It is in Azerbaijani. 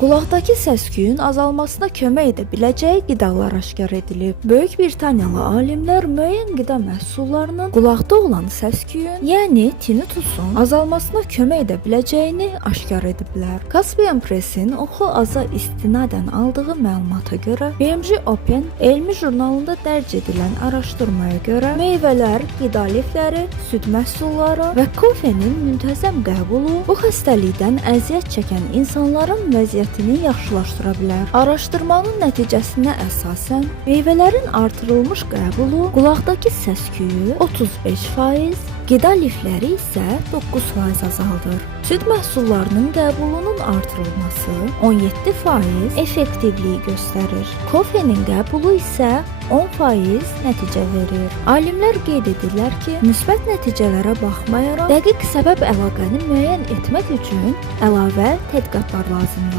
Qulaqdakı səs-küyün azalmasına kömək edə biləcəyi qidalar aşkar edilib. Böyük Britaniyalı alimlər müəyyən qida məhsullarının qulaqda olan səs-küyün, yəni tinnitusun azalmasına kömək edə biləcəyini aşkar ediblər. Caspian Press-in oxu aza istinadən aldığı məlumata görə, BMJ Open elmi jurnalında dərc edilən araşdırmaya görə meyvələr, qida lifləri, süd məhsulları və kofenin müntəzəm qəbulu bu xəstəlikdən əziyyət çəkən insanların vəziyyətini yaxşılaşdıra bilər. Araşdırmanın nəticəsinə əsasən meyvələrin artırılmış qəbulu qulaqdakı səs-küyü 35%, qida lifləri isə 9% azaldır. Süd məhsullarının qəbulunun artırılması 17% effektivliyi göstərir. Kofenin qəbulu isə 10% nəticə verir. Alimlər qeyd edirlər ki, müsbət nəticələrə baxmayaraq dəqiq səbəb əlaqəni müəyyən etmək üçün əlavə tədqiqatlar lazımdır.